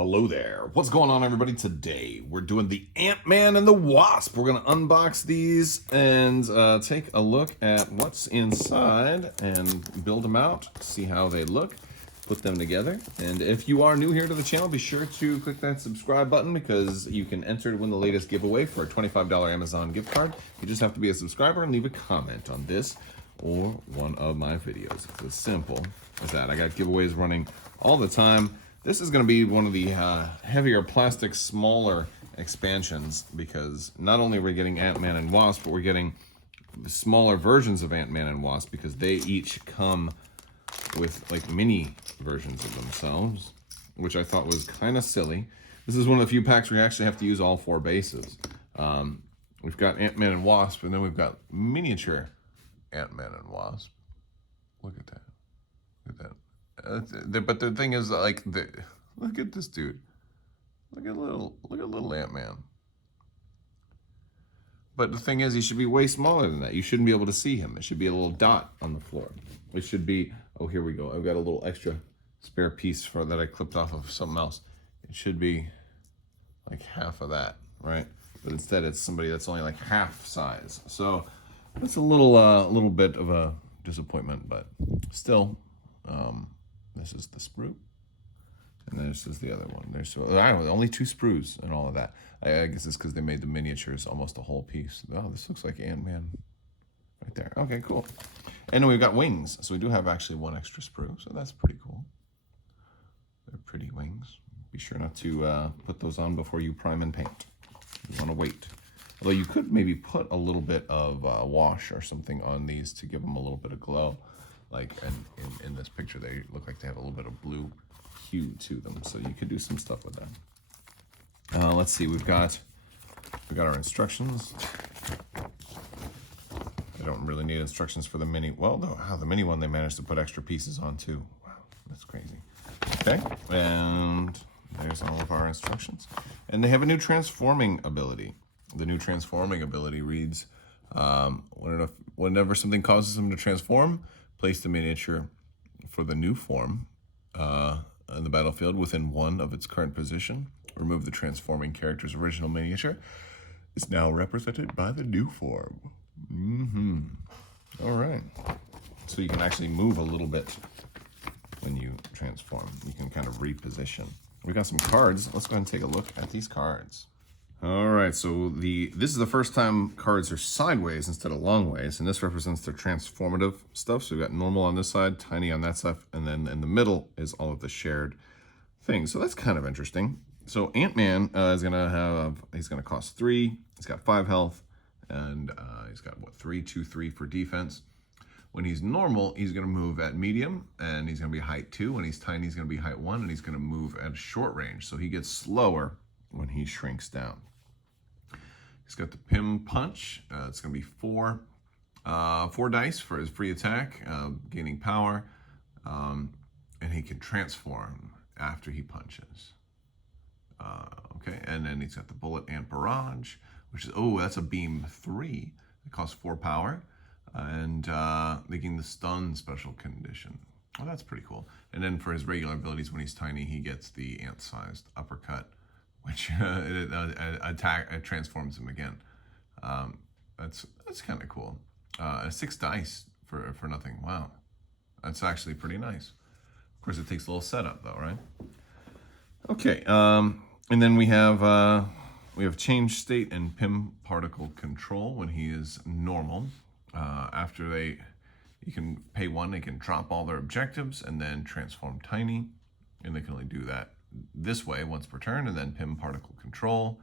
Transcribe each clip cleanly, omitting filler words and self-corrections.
Hello there. What's going on, everybody? Today we're doing the Ant Man and the Wasp. We're going to unbox these and take a look at what's inside and build them out, see how they look, put them together. And if you are new here to the channel, be sure to click that subscribe button because you can enter to win the latest giveaway for a $25 Amazon gift card. You just have to be a subscriber and leave a comment on this or one of my videos. It's as simple as that. I got giveaways running all the time. This is going to be one of the heavier plastic, smaller expansions because not only are we getting Ant Man and Wasp, but we're getting the smaller versions of Ant Man and Wasp because they each come with like mini versions of themselves, which I thought was kind of silly. This is one of the few packs where you actually have to use all four bases. We've got Ant Man and Wasp, and then we've got miniature Ant Man and Wasp. Look at that. Look at that. But the thing is, like, look at this dude. Look at little Ant Man. But the thing is, he should be way smaller than that. You shouldn't be able to see him. It should be a little dot on the floor. It should be. Oh, here we go. I've got a little extra spare piece that I clipped off of something else. It should be like half of that, right? But instead, it's somebody that's only like half size. So it's a little bit of a disappointment, but still. This is the sprue, and this is the other one. There's only two sprues and all of that. I guess it's because they made the miniatures almost a whole piece. Oh, this looks like Ant-Man right there. Okay, cool. And then we've got wings. So we do have actually one extra sprue, so that's pretty cool. They're pretty wings. Be sure not to put those on before you prime and paint. You want to wait. Although you could maybe put a little bit of wash or something on these to give them a little bit of glow. Like in this picture, they look like they have a little bit of blue hue to them, so you could do some stuff with them. Let's see, we've got our instructions. I don't really need instructions for the mini. Well, the mini one they managed to put extra pieces on too. Wow, that's crazy. Okay, and there's all of our instructions. And they have a new transforming ability. The new transforming ability reads, whenever something causes them to transform, place the miniature for the new form in the battlefield within one of its current position. Remove the transforming character's original miniature. It's now represented by the new form. All right. So you can actually move a little bit when you transform. You can kind of reposition. We got some cards. Let's go ahead and take a look at these cards. All right, so this is the first time cards are sideways instead of long ways, and this represents their transformative stuff. So we've got normal on this side, tiny on that side, and then in the middle is all of the shared things. So that's kind of interesting. So Ant-Man he's gonna cost 3. He's got 5 health, and he's got what, 3, 2, 3 for defense. When he's normal, he's gonna move at medium, and he's gonna be height 2. When he's tiny, he's gonna be height 1, and he's gonna move at short range. So he gets slower when he shrinks down. He's got the Pim Punch. It's going to be 4 dice for his free attack, gaining power, and he can transform after he punches. Okay, and then he's got the Bullet and Barrage, which is, that's a beam 3. It costs 4 power, and making the stun special condition. Oh, that's pretty cool. And then for his regular abilities, when he's tiny, he gets the ant-sized uppercut, which it transforms him again. That's kind of cool. 6 dice for nothing. Wow, that's actually pretty nice. Of course, it takes a little setup though, right? Okay, and then we have change state and Pim particle control when he is normal. After you can pay 1, they can drop all their objectives and then transform tiny, and they can only do that this way once per turn. And then Pim particle control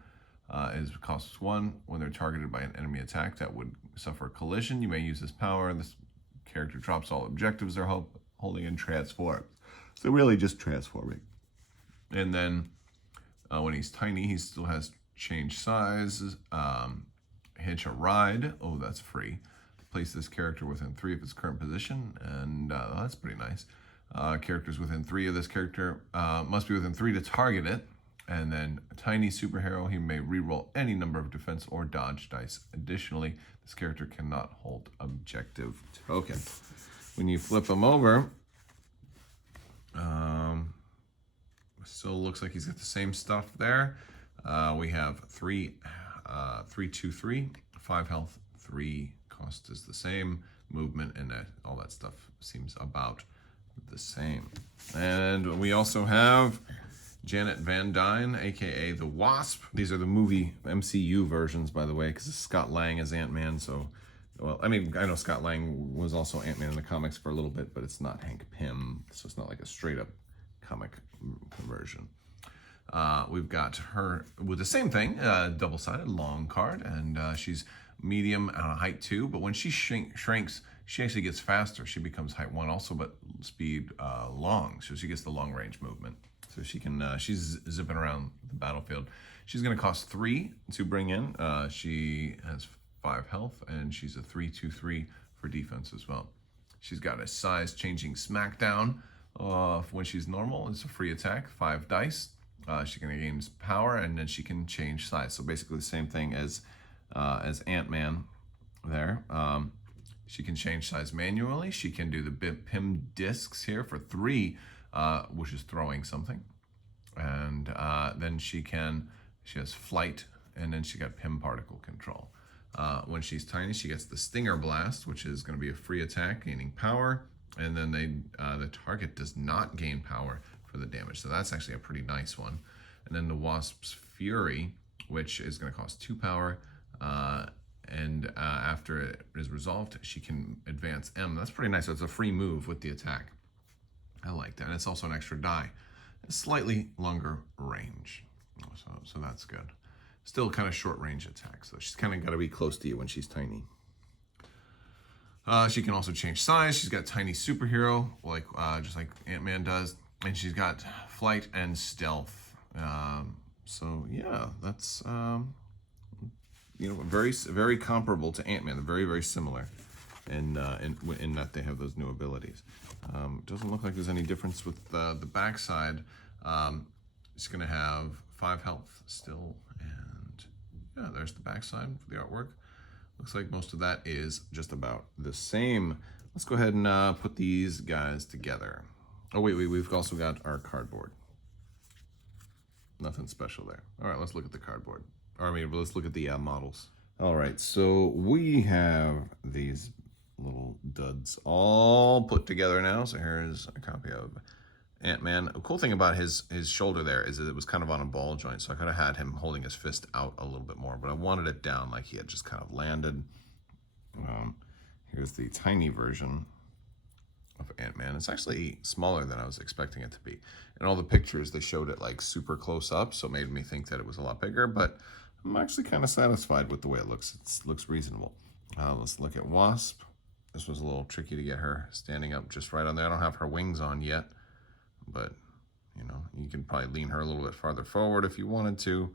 costs 1 when they're targeted by an enemy attack that would suffer a collision. You may use this power. This character drops all objectives they're holding and transforms. So really just transforming. And then when he's tiny, he still has change size, hitch a ride. Oh, that's free. Place this character within 3 of its current position, and that's pretty nice. Characters within 3 of this character must be within 3 to target it. And then a tiny superhero, he may reroll any number of defense or dodge dice. Additionally, this character cannot hold objective token. When you flip them over, Still looks like he's got the same stuff there. We have 3-2-3, 5 health, 3 cost is the same, movement and all that stuff seems about the same. And we also have Janet Van Dyne, aka the Wasp. These are the movie MCU versions, by the way, because Scott Lang is Ant Man. So, well, I mean, I know Scott Lang was also Ant Man in the comics for a little bit, but it's not Hank Pym, so it's not like a straight up comic conversion. We've got her with the same thing, double-sided long card, and she's medium height 2, but when she shrinks, she actually gets faster. She becomes height 1 also, but speed long, so she gets the long range movement. So she can, she's zipping around the battlefield. She's going to cost 3 to bring in. She has 5 health, and she's a 3-2-3 for defense as well. She's got a size changing smackdown. When she's normal, it's a free attack, 5 dice. She can gain power, and then she can change size. So basically the same thing as Ant Man there. She can change size manually. She can do the Pym discs here for 3, which is throwing something. And then she has flight, and then she got Pym particle control. When she's tiny, she gets the Stinger Blast, which is going to be a free attack, gaining power. And then the target does not gain power for the damage. So that's actually a pretty nice one. And then the Wasp's Fury, which is going to cost 2 power. And after it is resolved, she can advance M. That's pretty nice. So it's a free move with the attack. I like that. And it's also an extra die. A slightly longer range. So that's good. Still kind of short range attack. So she's kind of got to be close to you when she's tiny. She can also change size. She's got tiny superhero, like just like Ant Man does, and she's got flight and stealth. So yeah, that's very comparable to Ant Man. They're very, very similar, in that they have those new abilities. Doesn't look like there's any difference with the backside. It's going to have 5 health still, and yeah, there's the backside for the artwork. Looks like most of that is just about the same. Let's go ahead and put these guys together. Oh, wait, we've also got our cardboard. Nothing special there. All right, let's look at the cardboard. Or I mean, let's look at the models. All right, so we have these little duds all put together now. So here's a copy of Ant Man. A cool thing about his shoulder there is that it was kind of on a ball joint, so I could have had him holding his fist out a little bit more, but I wanted it down like he had just kind of landed. Here's the tiny version of Ant Man. It's actually smaller than I was expecting it to be. In all the pictures, they showed it like super close up, so it made me think that it was a lot bigger, but I'm actually kind of satisfied with the way it looks. It looks reasonable. Let's look at Wasp. This was a little tricky to get her standing up just right on there. I don't have her wings on yet, but you know, you can probably lean her a little bit farther forward if you wanted to.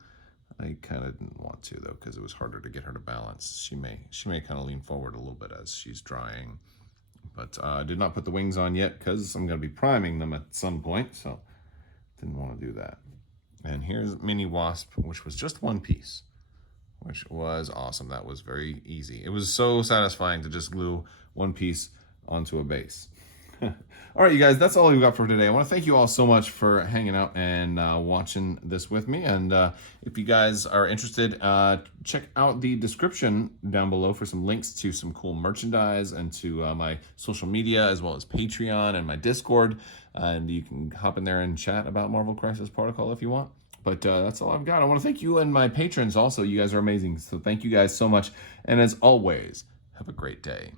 I kind of didn't want to though, because it was harder to get her to balance. She may kind of lean forward a little bit as she's drying, but I did not put the wings on yet because I'm going to be priming them at some point, so didn't want to do that. And here's Mini Wasp, which was just 1 piece, which was awesome. That was very easy. It was so satisfying to just glue 1 piece onto a base. All right, you guys, that's all we've got for today. I want to thank you all so much for hanging out and watching this with me. And if you guys are interested, check out the description down below for some links to some cool merchandise and to my social media, as well as Patreon and my Discord. And you can hop in there and chat about Marvel Crisis Protocol if you want. But that's all I've got. I want to thank you and my patrons also. You guys are amazing. So thank you guys so much. And as always, have a great day.